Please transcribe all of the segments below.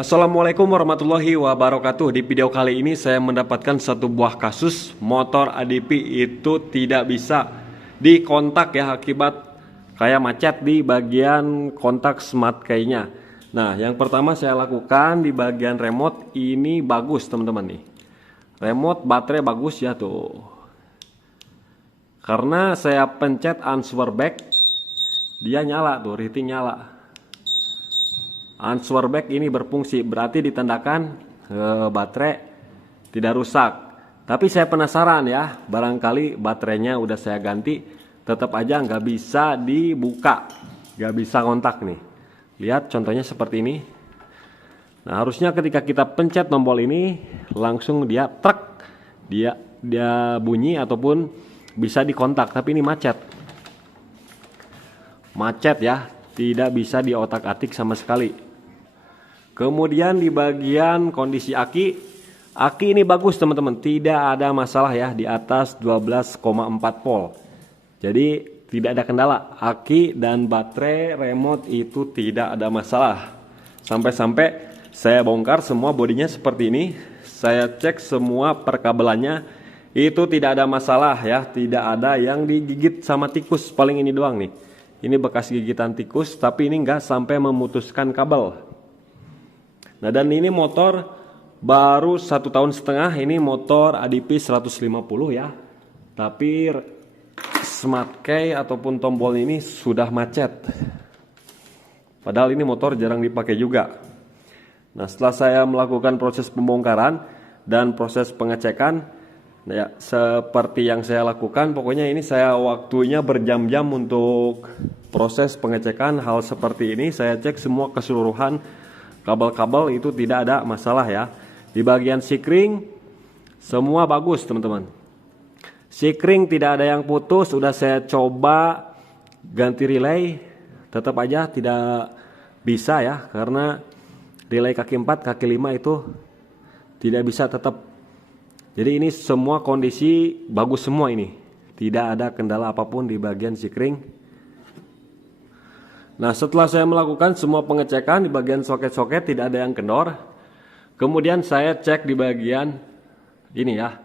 Assalamualaikum warahmatullahi wabarakatuh. Di video kali ini saya mendapatkan satu buah kasus motor ADP itu tidak bisa dikontak ya, akibat kayak macet di bagian kontak smart keynya. Nah, yang pertama saya lakukan di bagian remote ini bagus teman-teman nih. Remote baterai bagus ya tuh. Karena saya pencet answer back, dia nyala tuh, rating nyala. Answer back ini berfungsi, berarti ditandakan baterai tidak rusak. Tapi saya penasaran ya, barangkali baterainya udah saya ganti, tetap aja nggak bisa dibuka, nggak bisa kontak nih. Lihat contohnya seperti ini. Nah, harusnya ketika kita pencet tombol ini langsung dia truk, dia bunyi ataupun bisa dikontak. Tapi ini macet ya, tidak bisa diotak-atik sama sekali. Kemudian di bagian kondisi aki ini bagus teman-teman, tidak ada masalah ya, di atas 12,4 volt. Jadi tidak ada kendala, aki dan baterai remote itu tidak ada masalah. Sampai-sampai saya bongkar semua bodinya seperti ini, saya cek semua perkabelannya, itu tidak ada masalah ya, tidak ada yang digigit sama tikus, paling ini doang nih. Ini bekas gigitan tikus, tapi ini enggak sampai memutuskan kabel. Nah, dan ini motor baru 1,5 tahun, ini motor ADP 150 ya. Tapi smart key ataupun tombol ini sudah macet. Padahal ini motor jarang dipakai juga. Nah, setelah saya melakukan proses pembongkaran dan proses pengecekan, nah ya, seperti yang saya lakukan, pokoknya ini saya waktunya berjam-jam untuk proses pengecekan hal seperti ini. Saya cek semua keseluruhan kabel-kabel itu tidak ada masalah ya. Di bagian sikring semua bagus teman-teman. Sikring tidak ada yang putus. Sudah saya coba ganti relay, tetap aja tidak bisa ya, karena relay kaki 4 kaki 5 itu tidak bisa tetap. Jadi ini semua kondisi bagus semua ini, tidak ada kendala apapun di bagian sikring. Nah, setelah saya melakukan semua pengecekan di bagian soket-soket tidak ada yang kendor. Kemudian saya cek di bagian ini ya,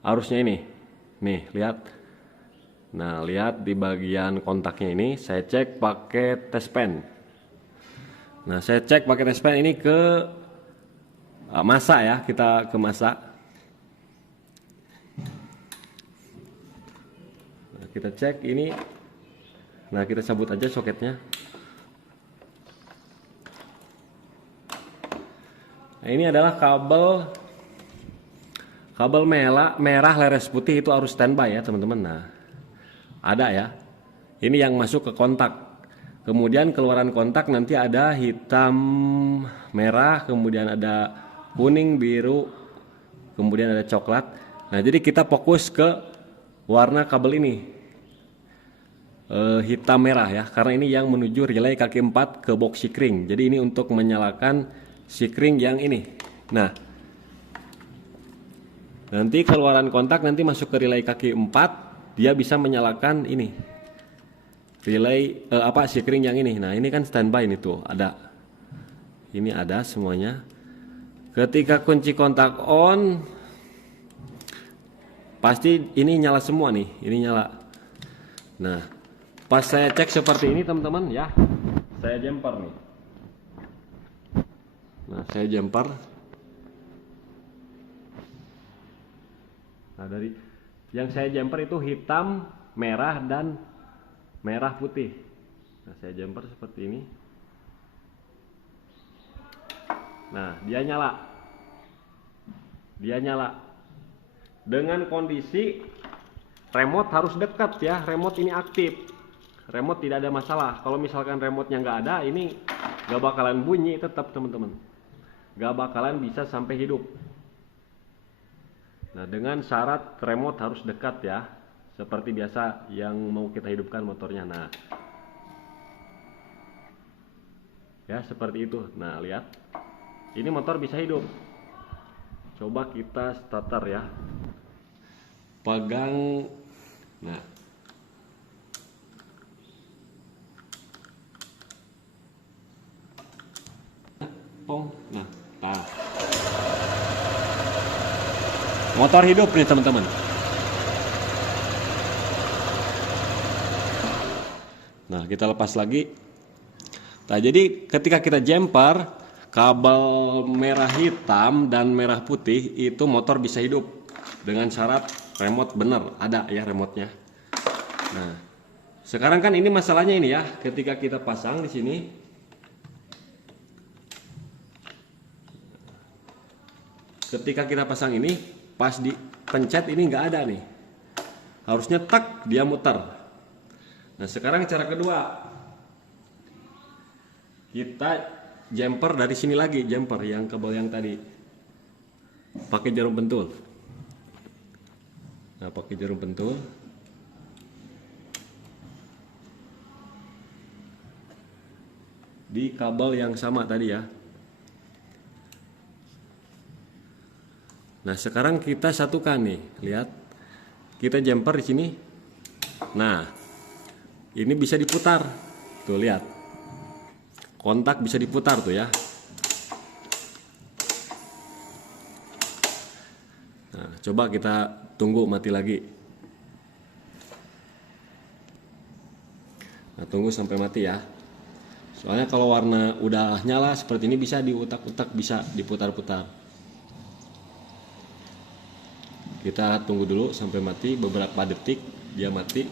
harusnya ini. Nih, lihat. Nah, lihat di bagian kontaknya ini saya cek pakai test pen. Nah, saya cek pakai test pen ini ke masa ya, kita ke masa. Nah, kita cek ini. Nah, kita cabut aja soketnya. Nah, ini adalah kabel merah leres putih, itu harus standby ya teman-teman. Nah, ada ya. Ini yang masuk ke kontak. Kemudian keluaran kontak nanti ada hitam, merah, kemudian ada kuning, biru, kemudian ada coklat. Nah, jadi kita fokus ke warna kabel ini. Hitam merah ya, karena ini yang menuju relay kaki 4 ke box sikring. Jadi ini untuk menyalakan sikring yang ini. Nah, nanti keluaran kontak nanti masuk ke relay kaki 4, dia bisa menyalakan ini relay sikring yang ini. Nah, ini kan standby ini tuh ada, ini ada semuanya. Ketika kunci kontak on, pasti ini nyala semua nih, ini nyala. Nah, pas saya cek seperti ini teman-teman ya, saya jumper nih. Nah, saya jumper. Nah, dari yang saya jumper itu hitam, merah, dan merah putih. Nah, saya jumper seperti ini. Nah, dia nyala. Dia nyala. Dengan kondisi remote harus dekat ya, remote ini aktif. Remote tidak ada masalah. Kalau misalkan remote-nya nggak ada, ini nggak bakalan bunyi tetap teman-teman. Nggak bakalan bisa sampai hidup. Nah, dengan syarat remote harus dekat ya, seperti biasa yang mau kita hidupkan motornya. Nah, ya seperti itu. Nah, lihat, ini motor bisa hidup. Coba kita starter ya, pegang. Nah, pong. Nah, Motor hidup nih teman-teman. Nah, kita lepas lagi. Nah, jadi ketika kita jumper, kabel merah hitam dan merah putih itu motor bisa hidup dengan syarat remote bener, ada ya remote-nya. Nah, sekarang kan ini masalahnya ini ya, ketika kita pasang di sini, ketika kita pasang ini, pas dipencet ini nggak ada nih, harusnya tak dia muter. Nah, sekarang cara kedua, kita jumper dari sini lagi, jumper yang kabel yang tadi, pakai jarum pentul. Nah, pakai jarum pentul. Di kabel yang sama tadi ya. Nah, sekarang kita satukan nih, lihat. Kita jumper di sini. Nah, ini bisa diputar. Tuh, lihat. Kontak bisa diputar tuh ya. Nah, coba kita tunggu mati lagi. Nah, tunggu sampai mati ya. Soalnya kalau warna udah nyala seperti ini bisa diutak-utak, bisa diputar-putar. Kita tunggu dulu sampai mati, beberapa detik dia mati.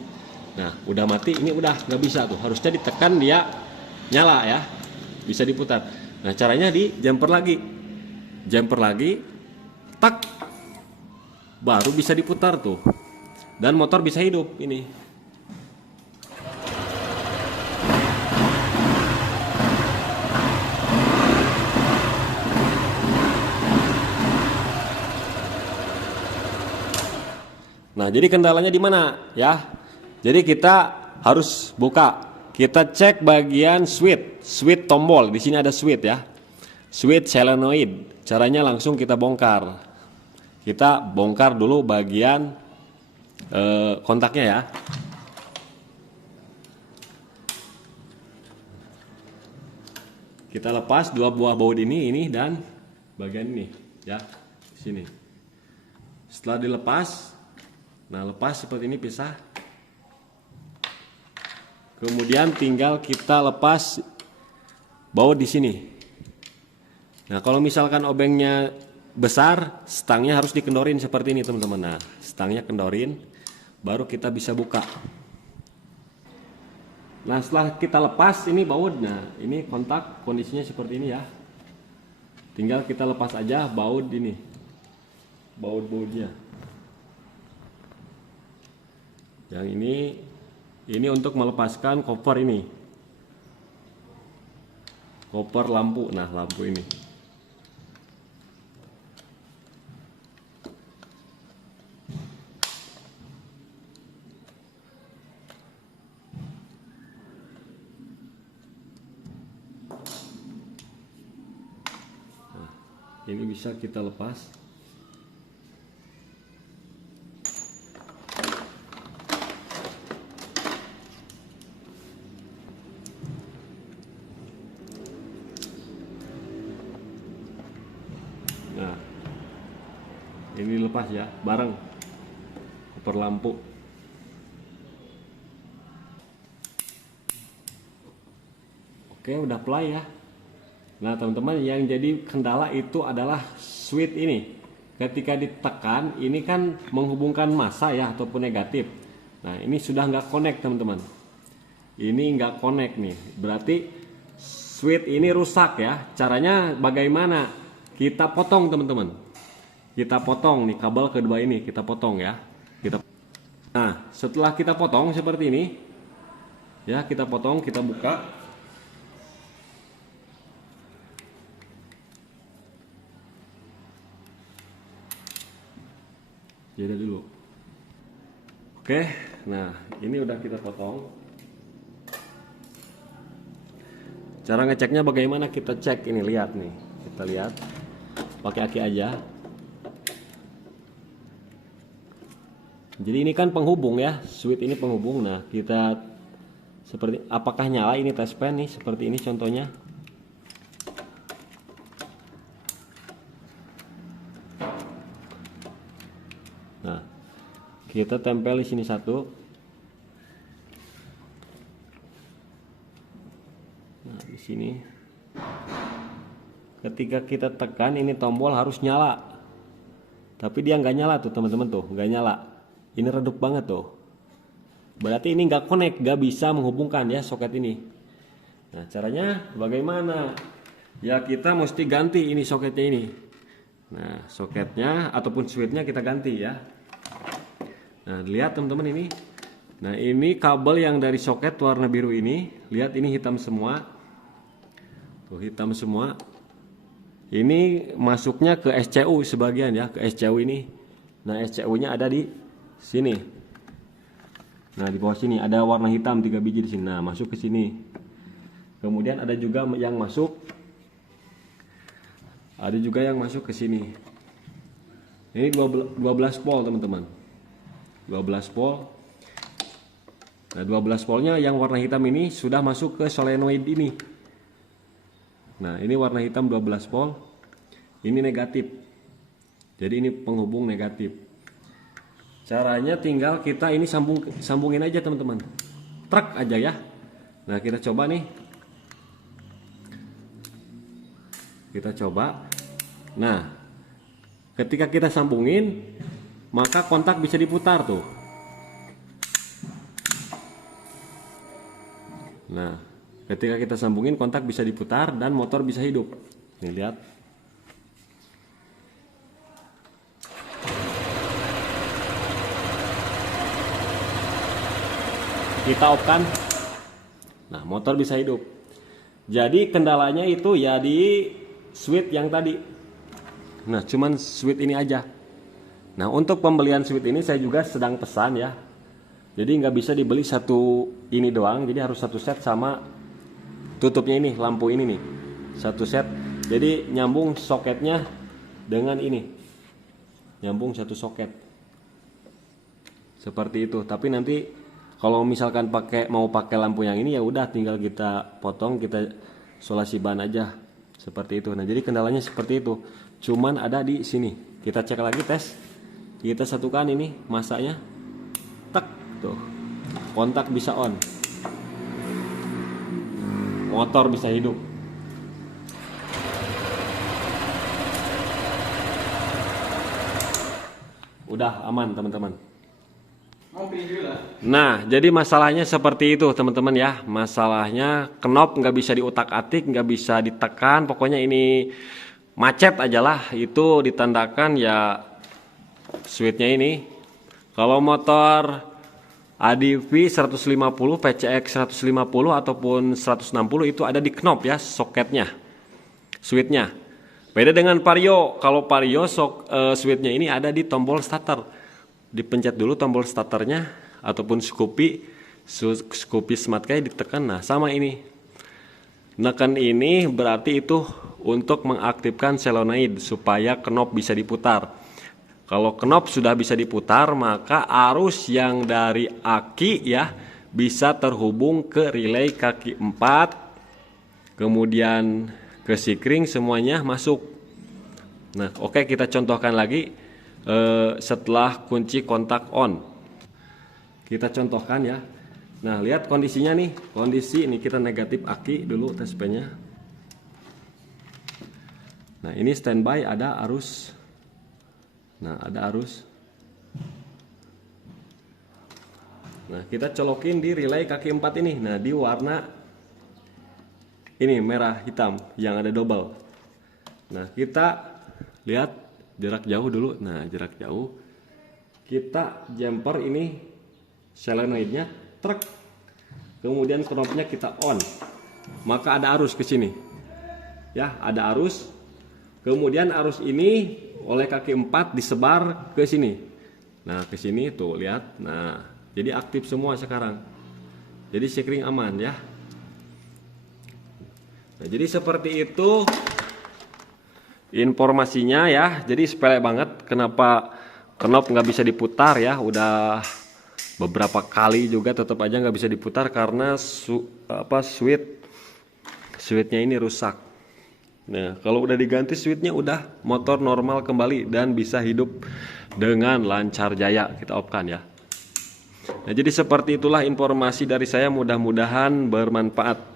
Nah, udah mati, ini udah nggak bisa tuh. Harusnya ditekan dia nyala ya, bisa diputar. Nah, caranya di jumper lagi, tak, baru bisa diputar tuh. Dan motor bisa hidup ini. Nah, jadi kendalanya di mana ya? Jadi kita harus buka. Kita cek bagian switch tombol. Di sini ada switch ya. Switch solenoid. Caranya langsung kita bongkar. Kita bongkar dulu bagian kontaknya ya. Kita lepas dua buah baut ini dan bagian ini ya. Sini. Setelah dilepas, nah, lepas seperti ini, pisah. Kemudian tinggal kita lepas baut di sini. Nah, kalau misalkan obengnya besar, stangnya harus dikendorin seperti ini, teman-teman. Nah, stangnya kendorin, baru kita bisa buka. Nah, setelah kita lepas ini baut, nah ini kontak kondisinya seperti ini ya. Tinggal kita lepas aja baut ini, baut-bautnya. Yang ini untuk melepaskan cover ini, cover lampu. Nah, lampu ini. Nah, ini bisa kita lepas. Nah, ini lepas ya, bareng cover lampu. Oke, udah play ya. Nah, teman-teman, yang jadi kendala itu adalah switch ini. Ketika ditekan, ini kan menghubungkan massa ya, ataupun negatif. Nah, ini sudah nggak connect, teman-teman. Ini nggak connect nih, berarti switch ini rusak ya. Caranya bagaimana? Kita potong, teman-teman. Kita potong nih kabel kedua ini, kita potong ya. Nah, setelah kita potong seperti ini, ya kita potong, kita buka. Jeda dulu. Oke, nah ini udah kita potong. Cara ngeceknya bagaimana? Kita cek ini, lihat nih. Kita lihat. Pakai aki aja. Jadi ini kan penghubung ya, switch ini penghubung. Nah, kita seperti apakah nyala, ini tes pen nih, seperti ini contohnya. Kita tempel di sini satu. Nah, di sini. Ketika kita tekan ini tombol harus nyala. Tapi dia nggak nyala tuh teman-teman tuh, nggak nyala. Ini redup banget tuh. Berarti ini nggak connect, nggak bisa menghubungkan ya soket ini. Nah caranya bagaimana? Ya kita mesti ganti ini soketnya ini. Nah soketnya ataupun switchnya kita ganti ya. Nah lihat teman-teman ini. Nah ini kabel yang dari soket warna biru ini. Lihat ini hitam semua. Tuh hitam semua. Ini masuknya ke SCU sebagian ya, ke SCU ini. Nah SCU-nya ada di sini. Nah di bawah sini ada warna hitam 3 biji di sini. Nah masuk ke sini. Kemudian ada juga yang masuk. Ada juga yang masuk ke sini. Ini 12 volt teman-teman. 12 volt. Nah 12 voltnya yang warna hitam ini sudah masuk ke solenoid ini. Nah ini warna hitam 12 volt. Ini negatif. Jadi ini penghubung negatif. Caranya tinggal kita ini sambungin aja teman-teman. Truk aja ya. Nah kita coba nih. Kita coba. Nah ketika kita sambungin, maka kontak bisa diputar tuh. Nah ketika kita sambungin, kontak bisa diputar dan motor bisa hidup. Nih lihat. Kita off kan. Nah motor bisa hidup. Jadi kendalanya itu ya di switch yang tadi. Nah cuman switch ini aja. Nah untuk pembelian switch ini saya juga sedang pesan ya. Jadi nggak bisa dibeli satu ini doang. Jadi harus satu set sama tutupnya ini, lampu ini nih. Satu set. Jadi nyambung soketnya dengan ini. Nyambung satu soket. Seperti itu. Tapi nanti kalau misalkan mau pakai lampu yang ini ya udah tinggal kita potong, kita solasi ban aja seperti itu. Nah jadi kendalanya seperti itu. Cuman ada di sini. Kita cek lagi tes. Kita satukan ini masanya. Tek tuh. Kontak bisa on. Motor bisa hidup. Udah aman teman-teman. Nah, jadi masalahnya seperti itu teman-teman ya. Masalahnya knop nggak bisa diutak-atik, nggak bisa ditekan. Pokoknya ini macet aja lah. Itu ditandakan ya switchnya ini. Kalau motor ADV 150, PCX 150 ataupun 160 itu ada di knop ya soketnya, switchnya. Beda dengan Vario. Kalau Vario switchnya ini ada di tombol starter. Dipencet dulu tombol starternya ataupun Scoopy Smart Key ditekan. Nah sama ini, nekan ini berarti itu untuk mengaktifkan solenoid supaya knop bisa diputar. Kalau knop sudah bisa diputar, maka arus yang dari aki ya bisa terhubung ke relay kaki 4, kemudian ke sikring, semuanya masuk. Nah oke, kita contohkan lagi. Setelah kunci kontak on, kita contohkan ya. Nah lihat kondisinya nih, kondisi ini kita negatif aki dulu tes pen-nya. Nah ini standby, ada arus. Nah ada arus. Nah kita colokin di relay kaki 4 ini. Nah di warna ini merah hitam yang ada double. Nah kita lihat jarak jauh dulu. Nah jarak jauh kita jumper ini solenoidnya truk, kemudian knopnya kita on, maka ada arus ke sini ya, ada arus. Kemudian arus ini oleh kaki 4 disebar ke sini. Nah ke sini tuh lihat. Nah jadi aktif semua sekarang, jadi sikring aman ya. Nah jadi seperti itu informasinya ya. Jadi sepele banget kenapa knop nggak bisa diputar ya. Udah beberapa kali juga tetap aja nggak bisa diputar karena switchnya ini rusak. Nah kalau udah diganti switchnya udah motor normal kembali dan bisa hidup dengan lancar jaya. Kita off-kan ya. Nah, jadi seperti itulah informasi dari saya, mudah-mudahan bermanfaat.